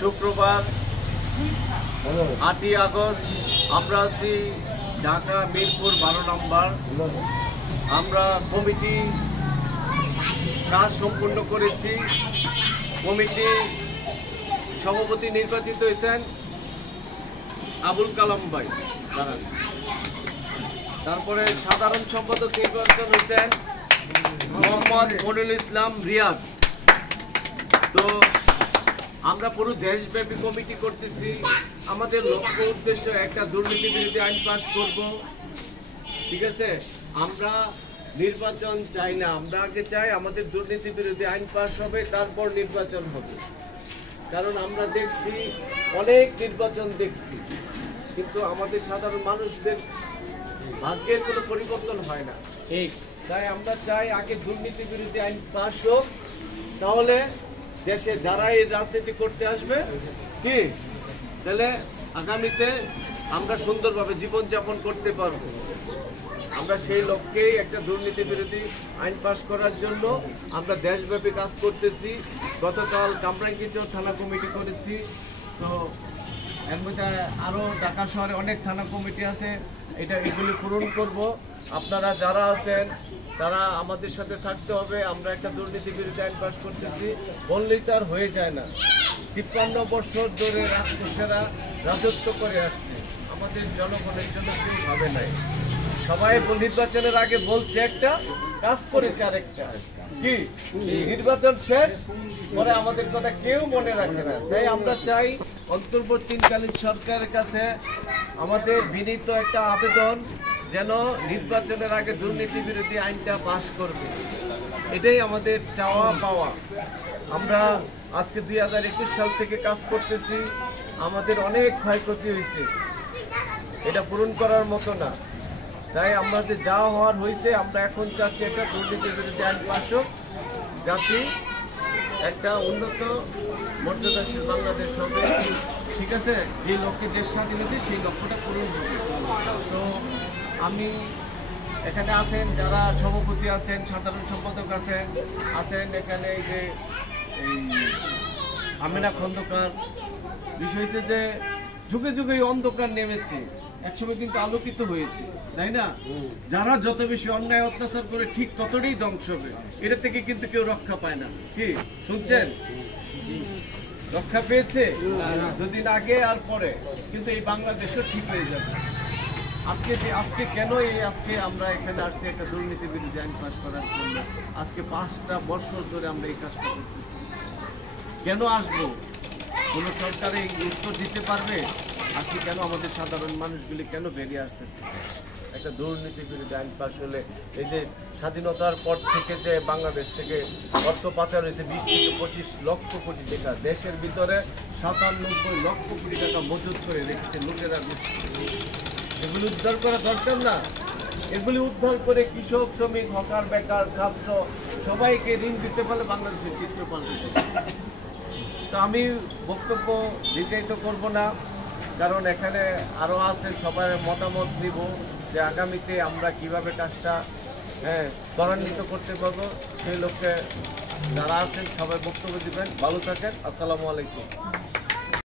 শুক্রবার 8ই আগস্ট আমরা আছি ঢাকা মিরপুর 12 নম্বর। আমরা কমিটি কাজ সম্পূর্ণ করেছি। কমিটি সভাপতি নির্বাচিত হয়েছেন আবুল কালাম ভাই, তারপরে সাধারণ সম্পাদক নির্বাচন হয়েছেন মোহাম্মদ মনিরুল ইসলাম রিয়াদ। তো আমরা পুরো দেশব্যাপী কমিটি করতেছি। আমাদের লক্ষ্য উদ্দেশ্য একটা দুর্নীতি বিরোধী আইন পাস করব, ঠিক আছে। আমরা নির্বাচন চাই না, আমরা আগে চাই আমাদের দুর্নীতি বিরোধী আইন পাস হবে, তারপর নির্বাচন হবে। কারণ আমরা দেখছি অনেক নির্বাচন দেখছি, কিন্তু আমাদের সাধারণ মানুষদের ভাগ্যের কোনো পরিবর্তন হয় না। ঠিক তাই আমরা চাই আগে দুর্নীতি বিরোধী আইন পাস হোক, তাহলে দেশে যারা এই রাজনীতি করতে আসবে কি তাহলে আগামীতে আমরা সুন্দরভাবে জীবনযাপন করতে পারবো। আমরা সেই লক্ষ্যেই একটা দুর্নীতি বিরোধী আইন পাস করার জন্য আমরা দেশব্যাপী কাজ করতেছি। গতকাল কামরাঙ্গীরচর থানা কমিটি করেছি। তো এর মধ্যে আরও ঢাকা শহরে অনেক থানা কমিটি আছে, এগুলি পূরণ করব। আপনারা যারা আছেন তারা আমাদের সাথে থাকতে হবে। আমরা একটা দুর্নীতি বিরোধী আইন পাস করতেছি, বললেই তো আর হয়ে যায় না। 53 বছর ধরে রাজপুরুষেরা রাজত্ব করে আসছে, আমাদের জনগণের জন্য কেউ ভাবে নাই। সবাই নির্বাচনের আগে বলছে একটা, কাজ করেছে আরেকটা। কি নির্বাচন শেষ পরে আমাদের কথা কেউ মনে রাখে না। তাই আমরা চাই অন্তর্বর্তীকালীন সরকারের কাছে আমাদের বিনীত একটা আবেদন, যেন নির্বাচনের আগে দুর্নীতি বিরোধী আইনটা পাস করবে। এটাই আমাদের চাওয়া পাওয়া। আমরা আজকে 2021 সাল থেকে কাজ করতেছি, আমাদের অনেক ক্ষয়ক্ষতি হয়েছে, এটা পূরণ করার মতো না। তাই আমাদের যা হওয়ার হয়েছে, আমরা এখন চাচ্ছি একটা দুর্নীতি বিরোধী আইন পাস হোক, জাতি একটা উন্নত মর্যাদাশীল বাংলাদেশ হবে, ঠিক আছে। যে লক্ষ্যে দেশ স্বাধীন হয়েছে সেই লক্ষ্যটা পূরণ হবে। তো আমি এখানে আছেন যারা সভাপতি আছেন, সাধারণ সম্পাদক আছেন এখানে, এই যে এই আমিনা খন্দকার। বিষয় হচ্ছে যে যুগে যুগে অন্ধকার নেমেছে, একসময় কিন্তু আলোকিত হয়েছে, তাই না? যারা যত বেশি অন্যায় অত্যাচার করে ঠিক ততটাই ধ্বংস হবে। এটা থেকে কিন্তু কেউ রক্ষা পায় না। কি শুনছেন? রক্ষা পেয়েছে দুদিন আগে আর পরে, কিন্তু এই বাংলাদেশও ঠিক হয়ে যাবে। আজকে কেন আজকে আমরা এখানে আসছি একটা দুর্নীতি বিরোধী আইন পাস করার জন্য। আজকে 5টা বছর ধরে আমরা এই কাজটা করতেছি। কেন আসবো? কোন সরকার এই উত্তর দিতে পারবে? আজকে কেন আমাদের সাধারণ মানুষগুলি কেন বেরিয়ে আসতেছে? একটা দুর্নীতি বিরোধী আইন পাস হলে, এই যে স্বাধীনতার পর থেকে যে বাংলাদেশ থেকে অর্থ পাচার হয়েছে 20 থেকে 25 লক্ষ কোটি টাকা, দেশের ভিতরে 97 লক্ষ কোটি টাকা মজুত করে রেখেছে লুটেরা। এগুলি উদ্ধার করা দরকার না? এগুলি উদ্ধার করে কৃষক, শ্রমিক, হকার, বেকার, ছাত্র সবাইকে ঋণ দিতে পারলে বাংলাদেশের চিত্র পাল্টে যাবে। তো আমি বক্তব্য দীর্ঘায়িত করব না, কারণ এখানে আরও আছেন, সবার মতামত নিব যে আগামীতে আমরা কিভাবে কাজটা ত্বরান্বিত করতে পারবো। সেই লক্ষ্যে যারা আছেন সবাই বক্তব্য দিবেন। ভালো থাকেন। আসসালামু আলাইকুম।